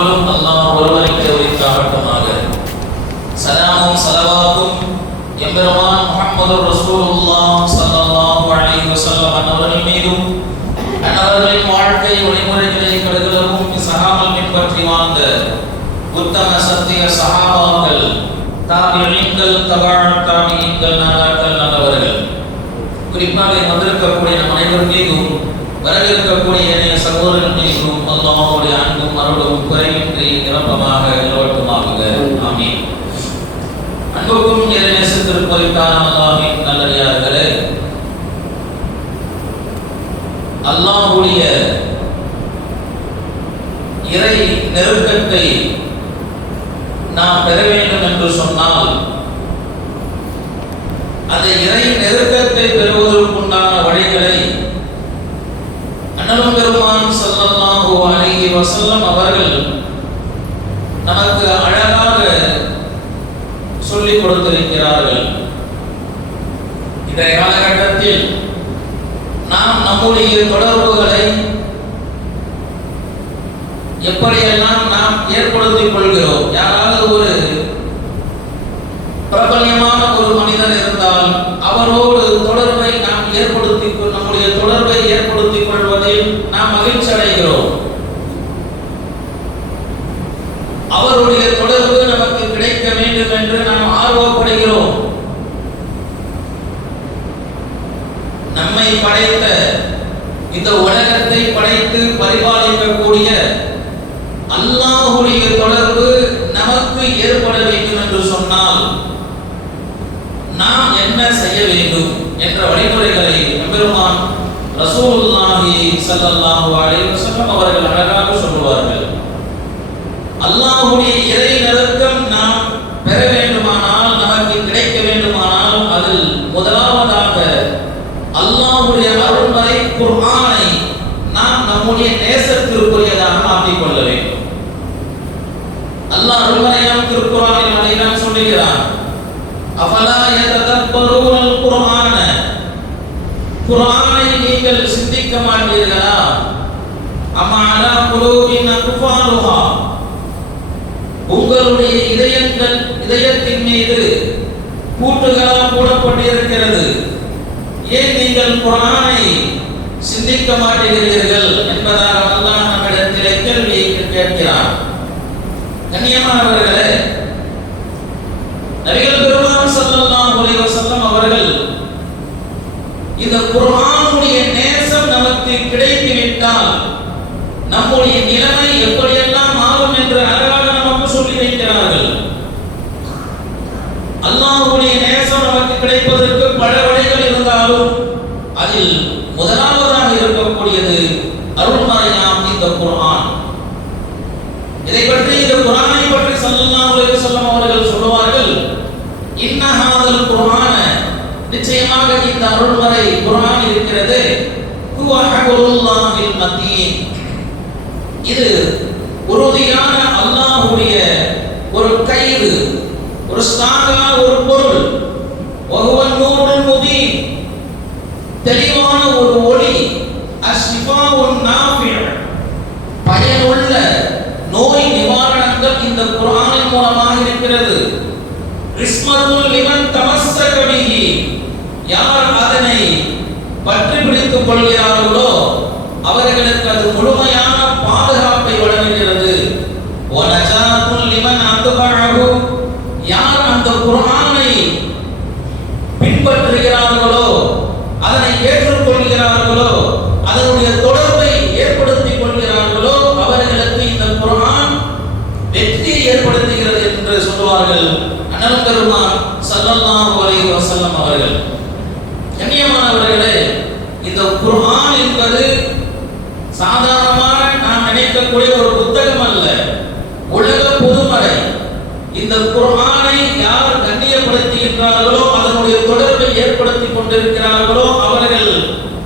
அல்லாஹ் ஒருவனுக்கு உரித்தாகட்டுமாக. சலாமும் ஸலவாத்தும் எம்பெருமான் முஹம்மது ரசூலுல்லாஹ் ஸல்லல்லாஹு அலைஹி வஸல்லம் அவர்கள் மீதும் அவர்களின் வாழ்க்கை வழிமுறைகளை கடுகளவும் சஹாபாக்கள் பின்பற்றி வாழ்ந்த உத்தம சத்திய சஹாபாக்கள், தாபிஈன்கள், தபஅ தாபிஈன்கள், நாதாக்கள் நல்லவர்கள், குறிப்பாக வந்திருக்கக்கூடிய நம் அனைவர் மீதும் வரவேற்கக்கூடிய என்னைய சகோதரர்கள் மீதும் அல்லாஹ்வுடைய அன்பும் அருளும் குறைவின்றி நிரப்பமாக நிலவட்டுமாக. ஆமீன். அன்புக்கும் இறைநேசத்திற்குரித்தான அல்லாஹ்வின் நல்லடியார்களே, அல்லாஹ்வுடைய இறை நெருக்கத்தை நாம் பெற வேண்டும் என்று சொன்னால், அந்த இறை நெருக்கத்தை பெறுவதற்குண்டான வழிகளை அண்ணலும் பெருமான் ஸல்லல்லாஹு அலைஹி வஸல்லம் அவர்கள் நமக்கு அழகாக சொல்லிக் கொடுத்திருக்கிறார்கள். இந்த காலகட்டத்தில் நாம் நம்முடைய தொடர்புகளை எப்படியெல்லாம் நாம் ஏற்படுத்திக் கொள்கிறோம். யாராவது ஒரு பிரபல்யமான ஒரு மனிதர் இருந்தால் அவரோடு தொடர்பை நாம் நம்முடைய தொடர்பை ஏற்படுத்திக் கொள்வதில் நாம் மகிழ்ச்சி அடைகிறோம். அவருடைய தொடர்பு நமக்கு கிடைக்க வேண்டும் என்று நாம் ஆர்வப்படுகிறோம். நம்மை படைத்த, இந்த உலகத்தை படைத்து பரிபாலிக்கக்கூடிய அல்லாஹ்வுடைய தொடர்பு நமக்கு ஏற்பட வேண்டும் என்று சொன்னால் நாம் என்ன செய்ய வேண்டும் என்ற வழிமுறைகளை பெருமான் ரசூலுல்லாஹி ஸல்லல்லாஹு அலைஹி வஸல்லம் அவர்கள் அழகாக சொல்வார்கள். அல்லாஹ்வுடைய இறை நெருக்கம் நாம் பெற வேண்டுமானால், நமக்கு கிடைக்க வேண்டுமானால், அதில் முதலாவதாக அல்லாஹ்வுடைய அருள்மறை குர்ஆனை நாம் நம்முடைய நேசத்திற்குரியதாக ஆக்கிக் கொள்ள வேண்டும். அல்லாஹ் அருள்மறையான திருக்குர்ஆனில் அழகாக சொல்லுகிறான், அஃபலா யததப்பரூனல் குர்ஆன, குர்ஆனை நீங்கள் சிந்திக்க மாட்டீர்களா? அம்மா அலா குலூபின் அக்ஃபாலுஹா, உங்களுடைய இதயத்தின் மீது பூட்டுகளால் போடப்பட்டிருக்கிறது, ஏன் நீங்கள் குர்ஆனை சிந்திக்க மாட்டீர்கள் என்பதாக அல்லாஹ் நம்மிடத்திலே கேள்வியை கேட்கிறான். கண்ணியமானவர்களே, நபிகள் பெருமான் ஸல்லல்லாஹு அலைஹி வஸல்லம் அவர்கள் இந்த குர்ஆனுடைய நேசம் நமக்கு கிடைத்துவிட்டால் நம்முடைய நிலைமை எப்படியெல்லாம் மாறும் என்று அழகாக நமக்கு சொல்லி வைக்கிறார்கள். அல்லாஹ்வுடைய நேசம் நமக்கு கிடைப்பதற்கு பல வழிகள் இருந்தாலும் அதில் முதலாவதாக இருக்கக்கூடியது அருள்மறையாம் இந்த குர்ஆன். இதை பற்றி, இந்த குர்ஆனை பற்றி ஸல்லல்லாஹு அலைஹி வஸல்லம் அவர்கள் சொல்வார்கள், இன்ன ஹாதல் குர்ஆன, நிச்சயமாக இந்த அருள்மறை குர்ஆன் இருக்கிறது, ஹுவ ஹபுலுல்லாஹில் மத்தீன், இது உறுதியான அல்லாஹ்வுடைய ஒரு கயிறு, ஒரு ஸ்ட்ராங்கான ஒரு பொருள், வஹுவ நூருல் முபீன், தெளிவான ஒரு ஒளி, அஷ்ஃபிஃபாஉன் நாஃபி', பயனுள்ள நோய் நிவாரணங்கள் இந்த குர்ஆனின் மூலமாக இருக்கிறது. இஸ்மத்துல் லிமன் தமஸ்ஸக பிஹி, யார் அதனை பற்றி பிடித்துக் கொள்கிறார்களோ அவர்களுக்கு அது முழுமையான பாதுகாப்பை வழங்குகிறது. வ நஜாத்துல் லிமன் அத்பஅஹு, யார் அந்த குர்ஆனை பின்பற்றுகிறார்களோ, அதனை ஏற்றுக்கொள்கிறார்களோ, அதனுடைய தொடர்பை ஏற்படுத்திக் கொள்கிறார்களோ அவர்களுக்கு இந்த குர்ஆன் வெற்றியை ஏற்படுத்துகிறது என்று சொல்வார்கள் அண்ணல் பெருமான் ஸல்லல்லாஹு அலைஹி வஸல்லம் அவர்கள். கண்ணியமானவர்களே, இந்த குர்ஆன் என்பது சாதாரணமாக நாம் நினைக்கக்கூடிய ஒரு புத்தகம் அல்ல, உலக பொதுமறை. இந்த குர்ஆனை யார் கண்ணியப்படுத்துகிறார்களோ, அதனுடைய தொடர்பை ஏற்படுத்திக் கொண்டிருக்கிறார்களோ அவர்கள்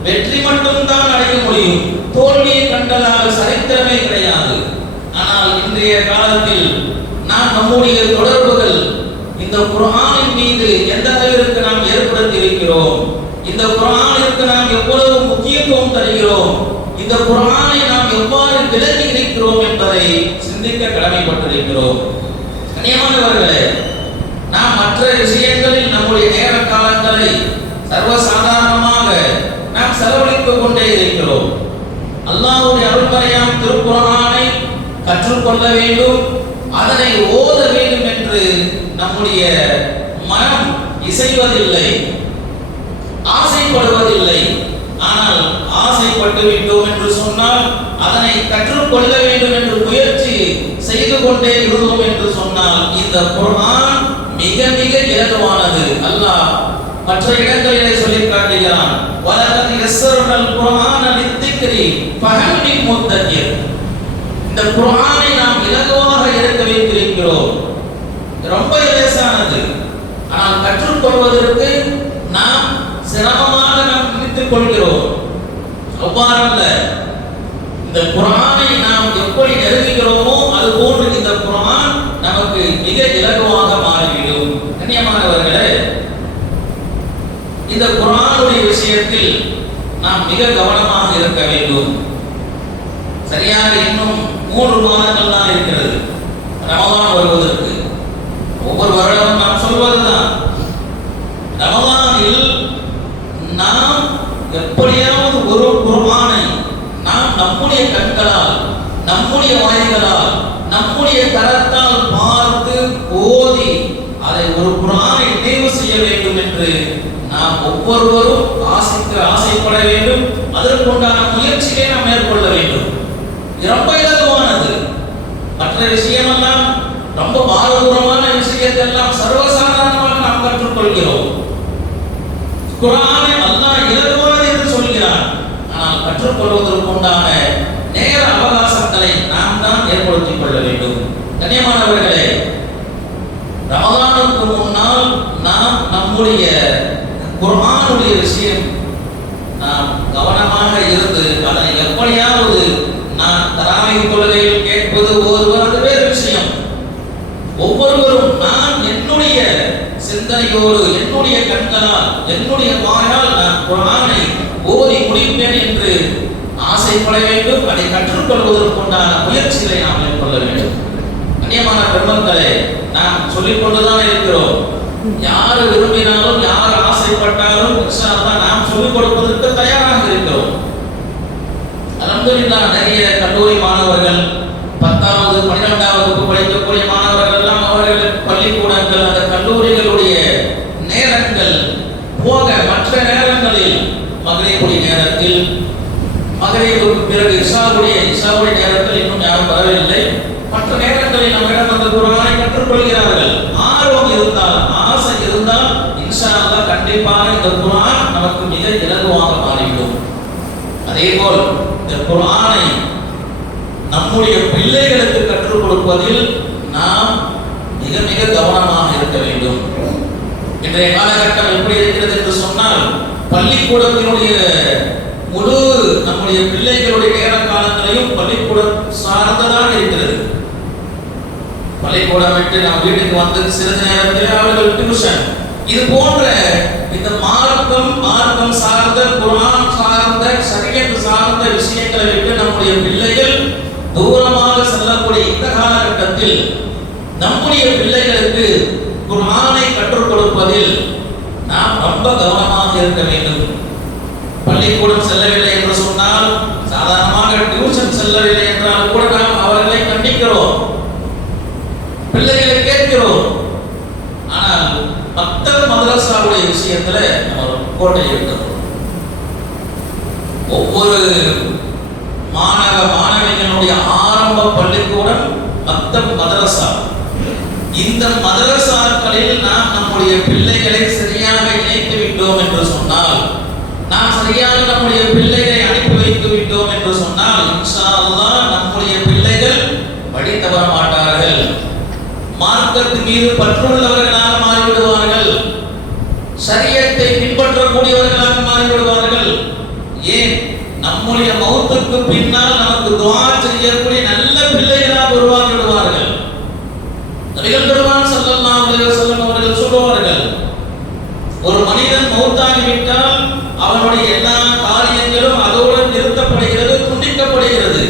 வெற்றி மட்டும்தான் அடைய முடியும், தோல்வியை கண்டதாக சரித்திரமே கிடையாது. ஆனால் இன்றைய காலத்தில் நாம் நம்முடைய தொடர்புகள் இந்த குர்ஆனின் மீது எந்த அளவிற்கு நாம் ஏற்படுத்தி இருக்கிறோம், இந்த குர்ஆனிற்கு நாம் எவ்வளவு முக்கியத்துவம் தருகிறோம், இந்த குர்ஆனை நாம் எவ்வாறு விளங்கி இருக்கிறோம் என்பதை சிந்திக்க கடமைப்பட்டிருக்கிறோம். கண்ணியமானவர்களே, நாம் மற்ற விஷயங்களில் நம்முடைய நேர காலங்களை சர்வசாதாரணமாக நாம் செலவழித்துக் கொண்டே இருக்கிறோம். அல்லாஹ்வுடைய அருள்மறையாம் திருக்குர்ஆனை கற்றுக்கொள்ள வேண்டும், அதனை ஓத வேண்டும் என்று நம்முடைய மனம் இசைவதில்லை, ஆசைப்படுவதில்லை. ஆனால் ஆசைப்பட்டு விட்டோம் என்று சொன்னால் அதனை கற்றுக்கொள்ள வேண்டும் என்று முயற்சி செய்து கொண்டே இருந்தோம் என்று சொன்னால் இந்த குர்ஆன் மிக மிக இலகுவானது. அல்லாஹ் மற்ற இடங்களிலே சொல்லி காட்டுகிறான், வலகத் யஸ்ஸர்னல் குர்ஆன லித்திக்ரி ஃபஹல் மின் முத்தகிர். இந்த குர்ஆனை நாம் இலகுவாக எடுக்க வைத்திருக்கிறோம், ரொம்ப லேசானது. ஆனால் கற்றுக்கொள்வதற்கு நாம் சிரமமாக நாம் நினைத்துக் கொள்கிறோம். அவ்வாறல்ல, இந்த குர்ஆனை நாம் எப்படி நெருங்குகிறோமோ அது போன்று இந்த குர்ஆன் நமக்கு மிக இலகுவாக மாறிவிடும். கண்ணியமானவர்களே, இந்த குர்ஆனுடைய விஷயத்தில் நாம் மிக கவனமாக இருக்க வேண்டும். சரியாக இன்னும் 3 மாதங்கள் தான் இருக்கிறது ரமலான் வருவதற்கு. ஒவ்வொரு வருடமும் நாம் சொல்வதுதான், ரமலானில் நாம் எப்படியாவது ஒரு குர்ஆனை நாம் நம்முடைய கண்களால், நம்முடைய வாய்களால், நம்முடைய கரத்தால் பார்த்து ஓதி அதை ஒரு குர்ஆனை நினைவு செய்ய வேண்டும் என்று நாம் ஒவ்வொருவரும் ஆசைப்பட வேண்டும். அதற்குண்டான முயற்சியை நாம் மேற்கொள்ள வேண்டும். ரொம்ப இலகுவானது. மற்ற விஷயமெல்லாம் ரொம்ப பாரதூரமான விஷயத்தெல்லாம் சர்வசாதாரணமாக நாம் கற்றுக்கொள்கிறோம். குர்ஆனை அல்லாஹ் இலகுவானது என்று சொல்கிறான். ஆனால் கற்றுக்கொள்வதற்குண்டான நேர அவகாசங்களை நாம் தான் ஏற்படுத்திக் கொள்ள வேண்டும். கண்ணியமானவர்களே, ரமலானுக்கு முன்னால் நாம் நம்முடைய குர்ஆனுடைய விஷயம் நாம் கவனமாக இருந்து அதனை எப்படியாவது நான் தராவீஹ் தொழுகையில் கேட்பது ஓதுவது அது வேறு விஷயம். ஒவ்வொருவரும் நான் என்னுடைய சிந்தனையோடு, என்னுடைய கண்களால், என்னுடைய வாயால் நான் குர்ஆனை ஓதி முடிப்பேன் என்று ஆசைப்பட வேண்டும். அதை கற்றுக்கொள்வதற்குண்டான முயற்சிகளை நாம் மேற்கொள்ள வேண்டும். கண்ணியமான பெருமக்களே, நாம் சொல்லிக் கொண்டுதான் இருக்கிறோம். யார் விரும்பினாலும், யார் ஆசைப்பட்டாலும் இன்ஷா அல்லாஹ் நாம் சொல்லிக் கொடுப்பதற்கு தயாராக இருக்கிறோம். அல்ஹம்துலில்லாஹ், நிறைய கல்லூரி மாணவர்கள் 10வது 12வது வகுப்பு படிக்கக்கூடிய மாணவர்கள் எல்லாம் அவர்கள் பள்ளிக்கூடங்கள், அந்த கல்லூரிகளுடைய நேரங்கள் போக மற்ற நேரங்களில் மக்ரிபுடைய நேரத்தில், மக்ரிபுக்கு பிறகு இஷாவுடைய நேரத்தில் இன்னும் யாரும் வரவில்லை. மற்ற நேரங்களில் நம்மிடம் அந்த குர்ஆனை கற்றுக்கொள்கிறார்கள். ஆர்வம் இருந்தால், ஆசை இருந்தால் இன்ஷா அல்லாஹ் கண்டிப்பாக இந்த குர்ஆன் நமக்கு மிக இலகுவாக மாறிவிடும். அதேபோல் இந்த குர்ஆனை நம்முடைய பிள்ளைகளுக்கு கற்றுக் கொடுப்பதில் நாம் மிக மிக கவனமாக இருக்க வேண்டும். இன்றைய காலகட்டம் எப்படி இருக்கிறது என்று சொன்னால், பள்ளிக்கூடத்தினுடைய முழு நம்முடைய பிள்ளைகளுடைய நேர காலங்களையும் பள்ளிக்கூடம் சார்ந்ததாக இருக்கிறது. பள்ளிக்கூடம் விட்டு நாம் வீட்டுக்கு வந்து சிறிது நேரத்தில் அவர்கள் டியூஷன், இது போன்ற இந்த மார்க்கம் சார்ந்த, குர்ஆன் சார்ந்த, ஷரியத் சார்ந்த விஷயங்களை விட்டு நம்முடைய பிள்ளைகள் தூரமாக செல்லக்கூடிய இந்த காலகட்டத்தில் நம்முடைய பிள்ளைகளுக்கு குர்ஆனை கற்றுக் கொடுப்பதில் நாம் ரொம்ப கவனமாக இருக்க வேண்டும். பள்ளிக்கூடம் செல்லவில்லை என்று சொன்னால், சாதாரணமாக டியூஷன் செல்லவில்லை என்றால் கூட நாம் அவர்களை கண்டிக்கிறோம், பிள்ளைகளை கேட்கிறோம். ஆனால் மக்தப் மதரசாவுடைய விஷயத்துல நம்ம கோட்டை இருக்கிறோம். ஒவ்வொரு மாணவிகளுடைய ஆரம்ப பள்ளிக்கூடம் மக்தப் மதரசா. இந்த மதரசாக்களில் நாம் நம்முடைய பிள்ளைகளை சரியாக இணைத்து விட்டோம் என்று சொன்னால், நாம் சரியாக நம்முடைய பிள்ளைகளை அனுப்பி வைத்து விட்டோம் என்று சொன்னால் இன்ஷா அல்லாஹ் நம்முடைய பிள்ளைகள் வழி தவற மாட்டார்கள். மார்க்கத்தின் மீது பற்றுள்ளவர்களாக மாறிவிடுவார்கள், ஷரியத்தை பின்பற்றக்கூடியவர்களாக மாறிவிடுவார்கள். ஏன், நம்முடைய மௌத்துக்கு பின்னால் நமக்கு துஆ செய்யக்கூடிய நல்ல பிள்ளைகளாக உருவாகி விடுவார்கள். நபிகள் பெருமான் ஸல்லல்லாஹு அலைஹி வஸல்லம் அவர்கள் சொல்வார்கள், ஒரு மனிதன் மௌத்தாகிவிட்டால் அவனுடைய எல்லா காரியங்களும் அதோடு நிறுத்தப்படுகிறது, துண்டிக்கப்படுகிறது.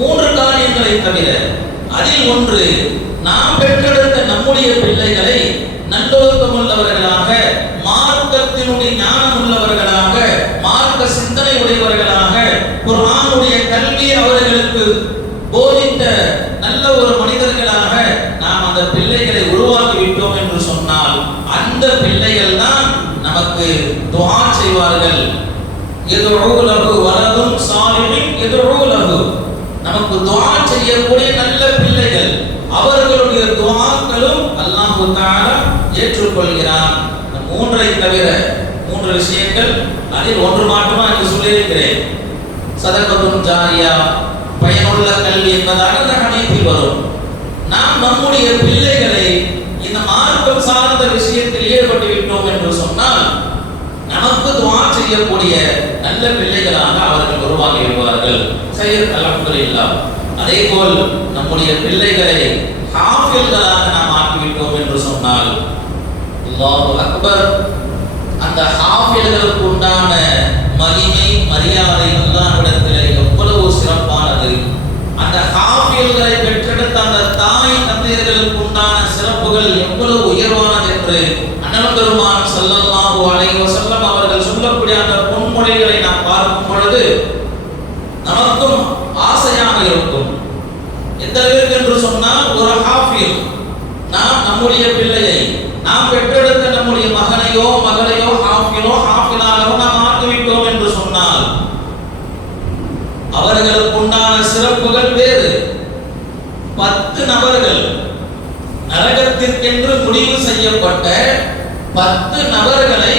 3 காரியங்களை தவிர. அதில் அதில் ஒன்று, நாம் பெற்றெடுத்த நம்முடைய பிள்ளைகளை நல்லொழுக்கம் உள்ளவர்களாக, மார்க்கத்தினுடைய ஞானம் உள்ளவர்களாக, மார்க்க சிந்தனை உடையவர்களாக, குர்ஆனுடைய கல்வியை அவர்களுக்கு போதித்த நல்ல ஒரு மனிதர்களாக நாம் அந்த பிள்ளைகளை உருவாக்கி விட்டோம் என்று சொன்னால், அந்த பிள்ளைகள் தான் நமக்கு துஆ செய்வார்கள். யதுஉ லஹு வலதுன் சாலிஹுன் யதுஉ லஹு, நமக்கு துஆ செய்யக்கூடிய நல்ல பிள்ளைகள், அவர்களுடைய துஆக்களும் அல்லாஹ் தஆலா ஏற்றுக்கொள்கிறான். இந்த மூன்றை தவிர 3 விஷயங்கள், அதில் ஒன்று மட்டுமா என்று சொல்லியிருக்கிறேன். சதகத்துன் ஜாரியா, பயனுள்ள கல்வி என்பதாக அந்த ஹதீஸில் வரும். நாம் நம்முடைய பிள்ளைகளை இந்த மார்க்கம் சார்ந்த விஷயத்தில் ஈடுபட்டு விட்டோம் என்று சொன்னால், நமக்கு துஆ செய்யக்கூடிய நல்ல பிள்ளைகளாக அவர்கள் உருவாகி விடுவார்கள். சையத் அல்ஹம்துலில்லாஹ். அதேபோல் நம்முடைய பிள்ளைகளை ஹாஃபில்களாக நாம் ஆக்கிவிட்டோம் என்று சொன்னால், அல்லாஹு அக்பர், அந்த ஹாஃபில்களுக்கு உண்டான மகிமை மரியாதை அல்லாஹ்விடத்திலே எவ்வளவு சிறப்பானது. அந்த ஹாஃபில்களை பெற்றெடுத்த அந்த தாய் தந்தையர்களுக்கு உண்டான சிறப்புகள் எவ்வளவு உயர்வானது என்று அண்ணல் பெருமான் ஸல்லல்லாஹு அலைஹி வஸல்லம் அவர்கள் சொல்லக்கூடிய அந்த பொன்மொழிகளை நாம் பார்க்கும் பொழுது நமக்கும் ஆசையாக இருக்கும். எந்த அளவிற்கு என்று சொன்னால், ஒரு ஹாஃபில், நாம் நம்முடைய பிள்ளையை, நாம் பெற்றெடுத்த நம்முடைய மகனையோ மகளையோ ஹாஃபிலோ ஹாஃபிலாகவோ நாம் ஆக்கிவிட்டோம் என்று சொன்னால், அவர்களுக்கு உண்டான சிறப்புகள் வேறு. 10 நபர்கள், நரகத்திற்கென்று முடிவு செய்யப்பட்ட 10 நபர்களை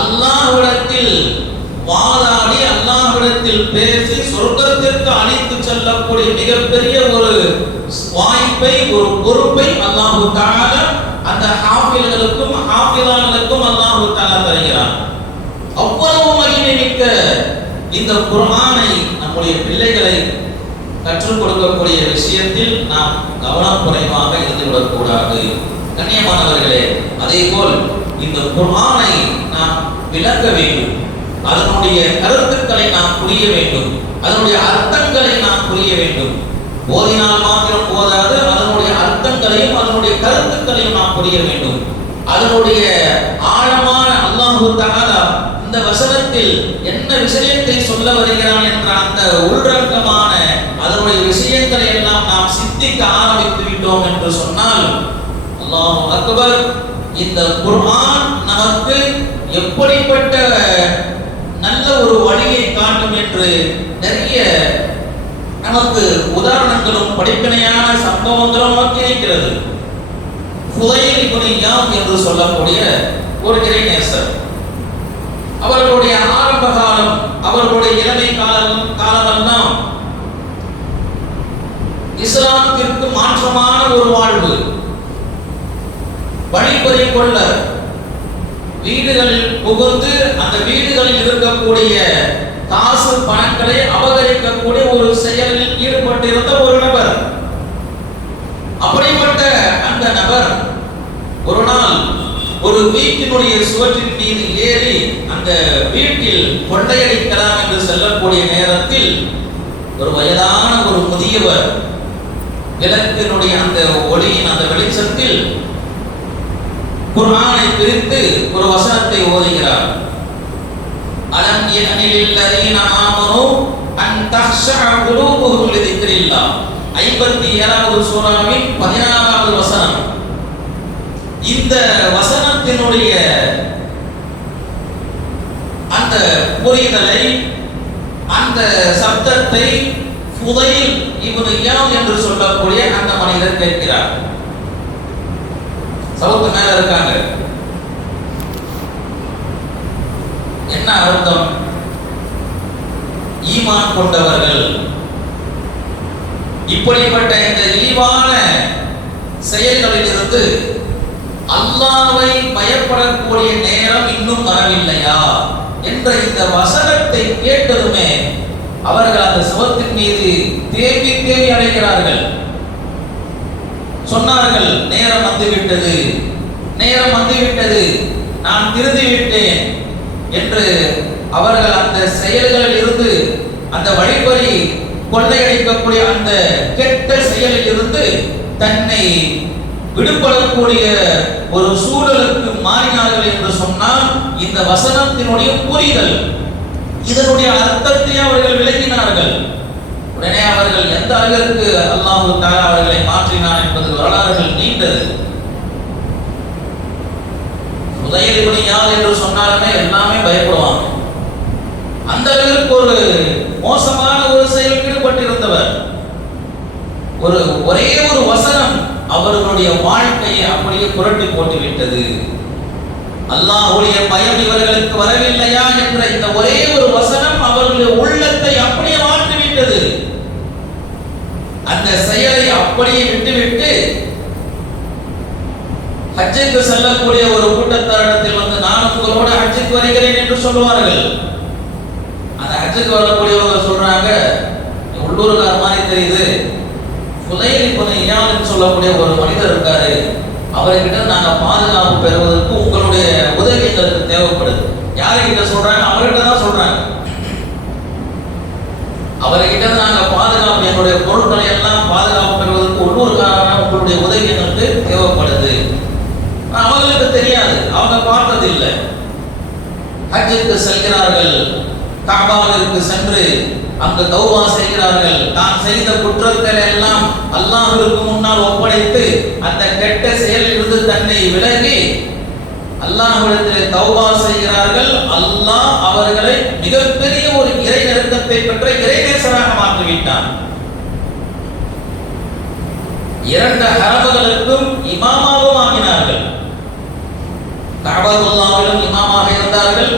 அல்லாஹ்விடத்தில் வாதாடி, அல்லாஹ்விடத்தில் பேசி சொர்க்கத்திற்கு அழைத்து செல்லக்கூடிய மிகப்பெரிய ஒரு வாய்ப்பை, ஒரு பொறுப்பை அல்லாஹ் தஆலா அந்த ஹாஃபில்களுக்கும் ஹாஃபிலாக்களுக்கும் அல்லாஹ் தஆலா தருகிறார். அவ்வளவு மகிமை மிக்க இந்த குர்ஆனை நம்முடைய பிள்ளைகளை கற்றுக் கொடுக்கக்கூடிய விஷயத்தில் நாம் கவனம் குறைவாக இருந்துவிடக் கூடாது. கண்ணியமானவர்களே, அதேபோல் இந்த குர்ஆனை நாம் விளக்க வேண்டும், அதனுடைய கருத்துக்களை நாம் புரிய வேண்டும், அதனுடைய அர்த்தங்களை நாம் புரிய வேண்டும். ஓதினால் மாத்திரம் போதாது, அதனுடைய அர்த்தங்களையும் அதனுடைய கருத்துக்களையும் நாம் புரிய வேண்டும். அதனுடைய ஆழமான அல்லாஹ் தஆலா இந்த வசனத்தில் என்ன விஷயத்தை சொல்ல வருகிறான் என்ற அந்த உள்ரங்கமான அதனுடைய விஷயங்களை எல்லாம் நாம் சிந்திக்க ஆரம்பித்து விட்டோம் என்று சொன்னால், அல்லாஹ் அக்பர், இந்த குர்ஆன் நமக்கு எப்படிப்பட்ட நல்ல ஒரு வழியை காட்டும் என்று நிறைய நமக்கு உதாரணங்களும் படிப்பினையான சம்பவங்களும் நமக்கு இருக்கிறது. ஃபுதைல் இப்னு இயாத் என்று சொல்லக்கூடிய ஒரு இறைநேசர், அவர்களுடைய ஆரம்ப காலம், அவர்களுடைய இளமை காலமெல்லாம் இஸ்லாத்திற்கு மாற்றமான ஒரு வாழ்வு. வழிப்பறி கொள்ள வீடுகளில் புகுந்து அந்த வீடுகளில் இருக்கக்கூடிய காசு பணங்களை அபகரிக்கக்கூடிய ஒரு செயலில் ஈடுபட்டிருந்த ஒரு நபர். அப்படிப்பட்ட அந்த நபர் ஒரு நாள் ஒரு வீட்டினுடைய சுவற்றின் மீது ஏறி அந்த வீட்டில் கொள்ளையடிக்கலாம் என்று செல்லக்கூடிய நேரத்தில் ஒரு வயதான ஒரு முதியவர் விளக்கினுடைய அந்த ஒளியின் அந்த வெளிச்சத்தில் குர்ஆனை பிரித்து ஒரு வசனத்தை ஓதுகிறார். அலம் யஅனில் லதீன ஆமனு அன் தஹ்ஷஅ குலூபுஹும் லிதிக்ரில்லாஹ், 57வது சூராவின் 16வது வசனம். இந்த வசனத்தினுடைய அந்த புரிதலை, அந்த சப்தத்தை ஃபுதைல் இப்னு இயாத் என்று சொல்லக்கூடிய அந்த மனிதர் கேட்கிறார். சவுக்கு மேல இருக்காங்க. என்ன அர்த்தம்? ஈமான் கொண்டவர்கள் இப்படிப்பட்ட இந்த இழிவான செயல்களில் இருந்து அல்லாஹ்வை பயப்படக்கூடிய நேரம் இன்னும் வரவில்லையா என்ற இந்த வசனத்தை கேட்டதுமே அவர்கள் அந்த சுவத்தின் மீது தேவி தேவி அடைகிறார்கள். சொன்னார்கள், நேரம் வந்துவிட்டது, நேரம் வந்துவிட்டது, நான் திருந்தி விட்டேன் என்று அவர்கள் அந்த செயல்களில் இருந்து, அந்த வழிப்பறி கொள்ளையடிக்கக்கூடிய அந்த கெட்ட செயலில் இருந்து தன்னை விடுபடக்கூடிய ஒரு சூழலுக்கு மாறினார்கள் என்று சொன்னால் இந்த வசனத்தினுடைய புரிதல், இதனுடைய அர்த்தத்தை அவர்கள் விளங்கினார்கள். உடனே அவர்கள் எந்த அளவிற்கு அல்லாஹ் தஆலா அவர்களை மாற்றினார் என்பது வரலாறுகள் நீண்டது. ஃபுதைல் இப்னு இயாத் என்று சொன்னாலுமே எல்லாமே பயப்படுவாங்க. அந்த அளவிற்கு ஒரு மோசமான ஒரு செயலில் ஈடுபட்டிருந்தவர். ஒரே ஒரு வசனம் அவர்களுடைய வாழ்க்கையை அப்படியே புரட்டி போட்டு விட்டது. அல்லாஹ்வுடைய பயம் இவர்களுக்கு வரவில்லையா என்ற இந்த ஒரே ஒரு வசனம் அவர்களுடைய உள்ளத்தை அப்படியே மாற்றிவிட்டது. அந்த செயலை அப்படியே விட்டுவிட்டு ஹஜ்ஜுக்கு செல்லக்கூடிய ஒரு கூட்டத்தாரிடத்தில் வந்து நான் உங்களோட ஹஜ்ஜுக்கு வருகிறேன் என்று சொல்லுவார்கள். அந்த ஹஜ்ஜுக்கு வரக்கூடியவங்க சொல்றாங்க, உள்ளூர்கார மாதிரி தெரியுது, ஃபுதைல் இப்னு இயாத் சொல்லக்கூடிய ஒரு மனிதர் இருக்காரு, அவர்கிட்ட நாங்க பாதுகாப்பு பெறுவதற்கு உங்களுடைய உதவி எங்களுக்கு தேவைப்படுது. யாருக்கிட்ட சொல்றாங்க? அவர்கிட்ட தான் சொல்றாங்க. அவர்கிட்ட நாங்க பாதுகாப்பு, என்னுடைய பொருட்களை எல்லாம் பாதுகாப்பு பெறுவதற்கு உள்ளூர்காரன உங்களுடைய உதவி எங்களுக்கு தேவைப்படுது. அவங்களுக்கு தெரியாது, அவங்க பார்த்தது இல்லை. ஹஜ்ஜுக்கு செல்கிறார்கள், கஅபாவிற்கு சென்று அங்கு தௌபா செய்கிறார்கள். தான் செய்த குற்றத்தை எல்லாம் அல்லாஹ்விற்கு முன்னால் ஒப்படைத்து அந்த கெட்ட செயலில் இருந்து தன்னை விலகி அல்லாஹ்விடத்தில் தௌபா செய்கிறார்கள். அல்லாஹ் அவர்களை மிகப்பெரிய ஒரு இறை நெருக்கத்தை பெற்ற இறைநேசராக மாற்றிவிட்டான். 2 ஹரம்களுக்கும் இமாமாவும் ஆகினார்கள். கஅபத்துல்லாஹ்விலும் இமாமாக இருந்தார்கள்,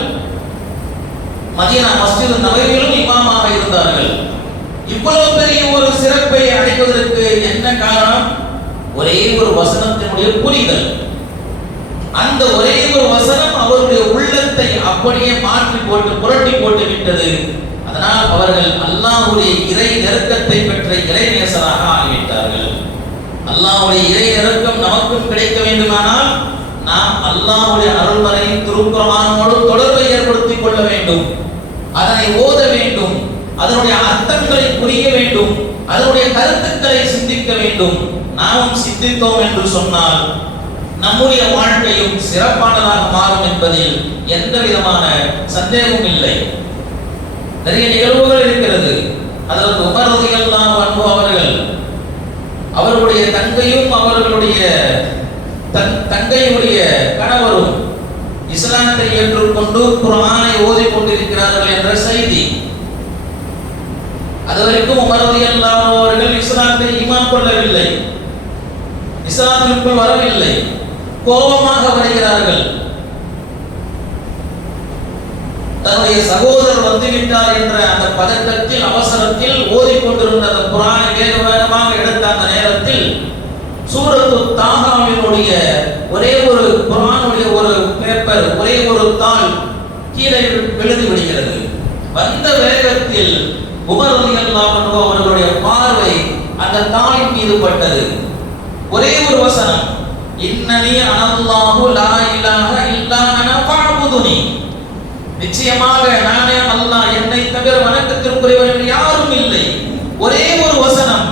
மதீனா மஸ்ஜித் நபவியிலும் இமாமாக இருந்தார்கள். இவ்வளவு பெரிய ஒரு சிறப்பை அடைவதற்கு என்ன காரணம்? ஒரே ஒரு வசனத்தினுடைய புரிதல். அந்த ஒரே ஒரு வசனம் அவருடைய உள்ளத்தை அப்படியே மாற்றி போட்டு புரட்டி போட்டு விட்டது. அதனால் அவர்கள் அல்லாஹ்வுடைய இறை நெருக்கத்தை பெற்ற இறைநேசராக ஆகிவிட்டார்கள். அல்லாஹ்வுடைய இறை நெருக்கம் நமக்கும் கிடைக்க வேண்டுமானால் நாம் அல்லாஹ்வுடைய அருள்மறையின் திருக்குர்ஆனோடு தொடர்பை ஏற்படுத்திக் கொள்ள வேண்டும். அதனை ஓத வேண்டும், அதனுடைய அர்த்தங்களை புரிய வேண்டும், அதனுடைய கருத்துக்களை சிந்திக்க வேண்டும். நாமும் சிந்தித்தோம் என்று சொன்னால் நம்முடைய வாழ்க்கையும் சிறப்பானதாக மாறும் என்பதில் எந்த விதமான சந்தேகமும் இல்லை. நிறைய நிகழ்வுகள் இருக்கிறது. அதற்கு உமர் ரலியல்லாஹு அன்ஹு அவர்களுடைய தங்கையும் அவர்களுடைய தங்கையுடைய கணவரும் இஸ்லாத்தை ஏற்றுக்கொண்டு குர்ஆனை ஓதிக் கொண்டிருக்கிறார்கள் என்ற செய்தி. அதுவரைக்கும் உமர் ரலியல்லாஹு அவர்கள் இஸ்லாத்தை ஈமான் கொள்ளவில்லை, இஸ்லாத்திற்குள் வரவில்லை. கோபமாக வருகிறார்கள். தன்னுடைய சகோதரர் வந்துவிட்டார் என்ற அந்த பதட்டத்தில் அவசரத்தில் ஓதிக்கொண்டிருந்த அந்த குர்ஆனை வேக வேகமாக எடுத்த அந்த நேரத்தில் சூரத்து தாஹாவினுடைய ஒரே ஒரு குர்ஆனுடைய ஒரு பேப்பர், ஒரே ஒரு தாள் கீழே விழுந்து விடுகிறது. வந்த வேகத்தில் உமர் ரலியல்லாஹு அன்ஹு அவர்களுடைய பார்வை அந்த தாளின் மீது பட்டது. ஒரே ஒரு வசனம், இன்னனி அனல்லாஹு லா இலாஹ இல்லா அனா ஃபஅபுதுனி, நிச்சயமாக நானே அல்லாஹ், என்னை தவிர வணக்கத்திற்குரியவர் யாரும் இல்லை. ஒரே ஒரு வசனம்.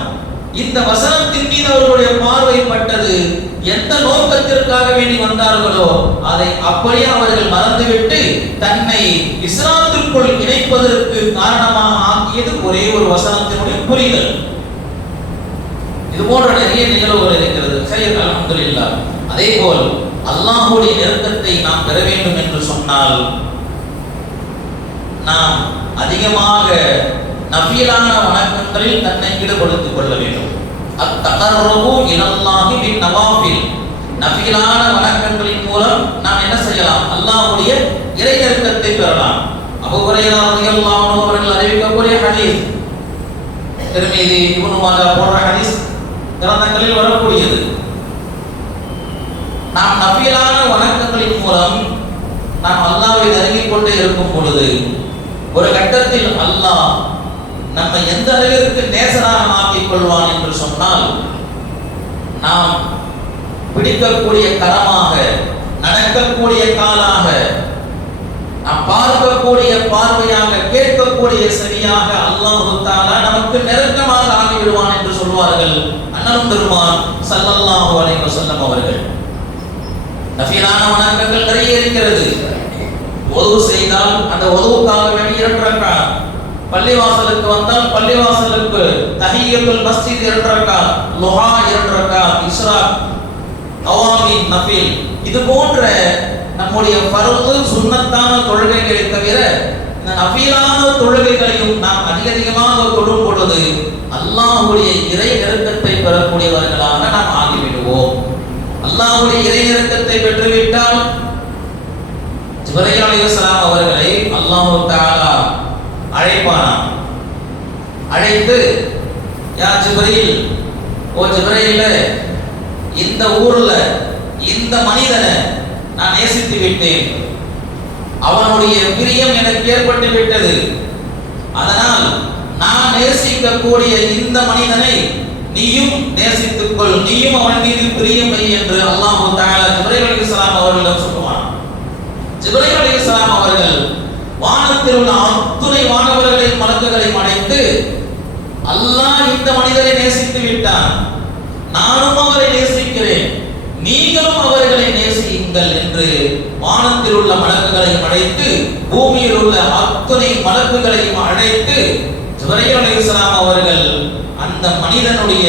இந்த வசனத்தின் மீது அவர்களுடைய பார்வை பட்டது. எந்த நோக்கத்திற்காக வேண்டி வந்தார்களோ அதை அப்படியே அவர்கள் மறந்துவிட்டு தன்னை இஸ்லாத்திற்குள் இணைப்பதற்கு காரணமாக ஆக்கியது ஒரே ஒரு வசனத்தினுடைய புரிதல். இது போன்ற நிறைய நிகழ்வுகள் இருக்கிறது. ஹைர், அல்ஹம்துலில்லாஹ். அதே போல் அல்லாஹ்வுடைய நெருக்கத்தை நாம் பெற வேண்டும் என்று சொன்னால் நாம் அதிகமாக நஃபிலான வணக்கங்களில் தன்னை ஈடுபடுத்திக் கொள்ள வேண்டும். அத்தகர்ரபு இலல்லாஹி பின் நவாஃபில், நஃபிலான வணக்கங்களின் மூலம் நாம் என்ன செய்யலாம்? அல்லாஹ்வுடைய இறை நெருக்கத்தை பெறலாம். அபூ ஹுரைரா ரலியல்லாஹு அன்ஹு அவர்கள் அறிவிக்கக்கூடிய ஹதீஸ், திர்மிதி, இப்னு மாஜா போன்ற ஹதீஸ் கிரந்தங்களில் வரக்கூடியது. நாம் நஃபிலான வணக்கங்களின் மூலம் நாம் அல்லாஹ்வை நெருங்கிக் கொண்டே இருக்கும் பொழுது ஒரு கட்டத்தில் அல்லாஹ் நம்ம எந்த அளவிற்கு நேசராக ஆக்கிக் கொள்வான் என்று சொன்னால், நாம் பிடிக்கக்கூடிய கரமாக, நடக்கக்கூடிய காலாக, நாம் பார்க்கக்கூடிய பார்வையாக, கேட்கக்கூடிய கொடுக்கக்கூடிய சரியாக அல்லாஹ் தஆலா நமக்கு நெருக்கமாக ஆகிவிடுவான் என்று சொல்வார்கள் அண்ணலும் பெருமான் ஸல்லல்லாஹு அலைஹி வஸல்லம் அவர்கள். நஃபிலான வணக்கங்கள் நிறைய இருக்கிறது. ஒது செய்தால் அந்த ஒதுவுக்காக வேண்டி 2 ரக்காத், பள்ளிவாசலுக்கு வந்தால் பள்ளிவாசலுக்கு தஹிய்யத்துல் மஸ்ஜித் 2 ரக்காத், லுஹா 2 ரக்காத், இஸ்ராக், அவாமின் நஃபில், இது போன்ற நம்முடைய ஃபர்து சுன்னத்தான தொழுகைகளை தவிர இந்த நஃபிலான தொழுகைகளையும் நாம் அதிகமாக தொழும் பொழுது அல்லாஹ்வுடைய இறை நெருக்கத்தை பெறக்கூடியவர்களாக நாம் ஆகிவிடுவோம். அல்லாஹ்வுடைய இறை நெருக்கத்தை பெற்றுவிட்டால் ஜிப்ரீல் அலைஹிஸ்ஸலாம் அவர்களை அல்லாஹ் தஆலா அழைப்பானாம். அழைத்து, யா ஜிப்ரீல், ஓ ஜிப்ரீலே, இந்த ஊர்ல இந்த மனிதனை நான் நேசித்து விட்டேன், அவனுடைய பிரியம் எனக்கு ஏற்பட்டு விட்டது, அதனால் நான் நேசிக்கக்கூடிய இந்த மனிதனை நீயும் நேசித்துக்கொள், நீயும் அவன் மீது பிரியம் வை என்று அல்லாஹ் தஆலா ஜிப்ரீல் அலைஹிஸ்ஸலாம் அவர்களிடம் சொல்லுவான். ஜிப்ரீல் அலைஹிஸ்ஸலாம் அவர்கள் வானத்தில் உள்ள அத்துணை வானவர்களின் மலக்குகளையும் அழைத்து, அல்லாஹ் இந்த மனிதரை நேசித்து விட்டான், நானும் அவரை நேசிக்கிறேன், நீங்களும் அவர்களை நேசியுங்கள் என்று வானத்தில் உள்ள மலக்குகளையும் அழைத்து பூமியில் உள்ள அத்துணை மலக்குகளையும் அழைத்து ஜிப்ரீல் அலைஹிஸ்ஸலாம் அவர்கள் அந்த மனிதனுடைய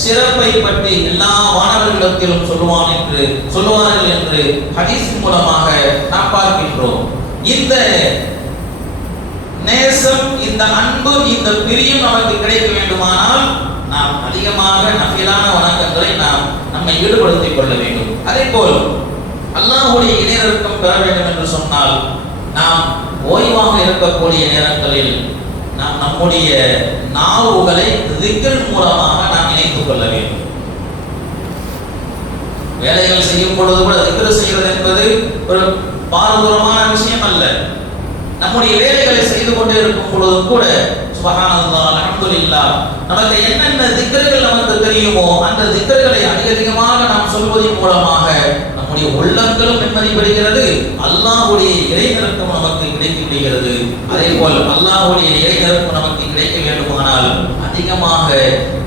சிறப்பை பற்றி எல்லா வானவர்களிடத்திலும் சொல்லுவார்கள் என்று ஹதீஸ் மூலமாக நாம் பார்க்கின்றோம். இந்த நேசம், இந்த அன்பு, இந்த பிரியம் நமக்கு கிடைக்க வேண்டுமானால் நாம் அதிகமாக நஃபிலான வணக்கங்களை நாம் நம்மை ஈடுபடுத்திக் கொள்ள வேண்டும். அதேபோல் அல்லாஹ்வுடைய இணையர்க்கம் பெற வேண்டும் என்று சொன்னால் நாம் ஓய்வாக இருக்கக்கூடிய நேரங்களில் நாம் நம்முடைய நாவுகளை திக்ர் மூலமாக நாம் இணைத்துக் கொள்ள வேண்டும். வேலைகள் செய்யும் பொழுது கூட திக்ர் செய்வது என்பது ஒரு பாரதூரமான விஷயம் அல்ல. நம்முடைய வேலைகளை செய்து கொண்டே இருக்கும் பொழுது கூட சுப்ஹானல்லாஹ், அல்ஹம்துலில்லாஹ், நமக்கு என்னென்ன திக்ர்கள் நமக்கு தெரியுமோ அந்த திக்ர்களை அதிகமாக நாம் சொல்வதன் மூலமாக நம்முடைய உள்ளங்களும் நிம்மதி பெறுகிறது, அல்லாஹ்வுடைய இறை நெருக்கம் நமக்கு கிடைக்க விடுகிறது. அதே போல் அல்லாஹ்வுடைய இறை நெருக்கம் நமக்கு கிடைக்க வேண்டுமானால் அதிகமாக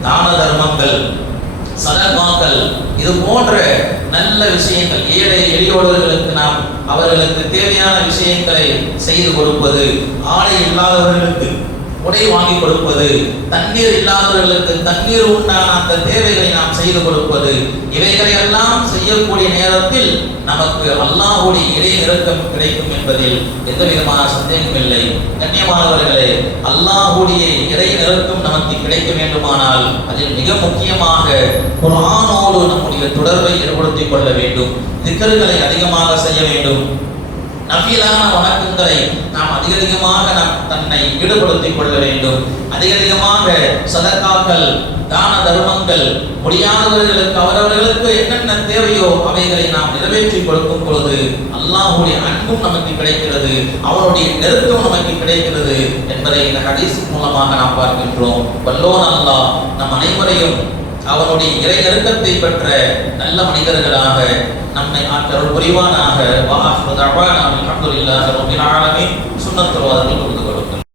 தான தர்மங்கள், சதகாக்கள், இது போன்ற நல்ல விஷயங்கள், ஏழை எளியோர்களுக்கு நாம் அவர்களுக்கு தேவையான விஷயங்களை செய்து கொடுப்பது, ஆடை இல்லாதவர்களுக்கு உடை வாங்கி கொடுப்பது, தண்ணீர் இல்லாதவர்களுக்கு தண்ணீர் உண்டான அந்த தேவைகளை நாம் செய்து கொடுப்பது, இவைகளை எல்லாம் செய்யக்கூடிய நேரத்தில் நமக்கு அல்லாஹ்வுடைய இறை நெருக்கம் கிடைக்கும் என்பதில் எந்த விதமான சந்தேகம் இல்லை. கண்ணியமானவர்களே, அல்லாஹ்வுடைய இறை நெருக்கம் நமக்கு கிடைக்க வேண்டுமானால் அதில் மிக முக்கியமாக குர்ஆனோடு நம்முடைய தொடர்பை ஏற்படுத்திக் கொள்ள வேண்டும். திக்ர்களை அதிகமாக செய்ய வேண்டும். நஃபிலான வணக்கங்களை நாம் அதிகமாக நாம் தன்னை ஈடுபடுத்திக் கொள்ள வேண்டும். அதிகமாக சதகாக்கள், தான தர்மங்கள், முடியாதவர்களுக்கு அவரவர்களுக்கு என்னென்ன தேவையோ அவைகளை நாம் நிறைவேற்றி கொடுக்கும் பொழுது அல்லாஹ்வுடைய அன்பும் நமக்கு கிடைக்கிறது, அவருடைய நெருக்கம் நமக்கு கிடைக்கிறது என்பதை இந்த ஹதீஸ் மூலமாக நாம் பார்க்கின்றோம். வல்லோன் அல்லாஹ் நம் அனைவரையும் அவனுடைய இறை நெருக்கத்தை பெற்ற நல்ல மனிதர்களாக நம்மை ஆற்றல் புரிவானாக. வஆஹிரு தஅவானா அல்ஹம்துலில்லாஹி ரப்பில் ஆலமீன். சுன்னத்துல் வாதத்தில் கொடுத்து கொடுங்கள்.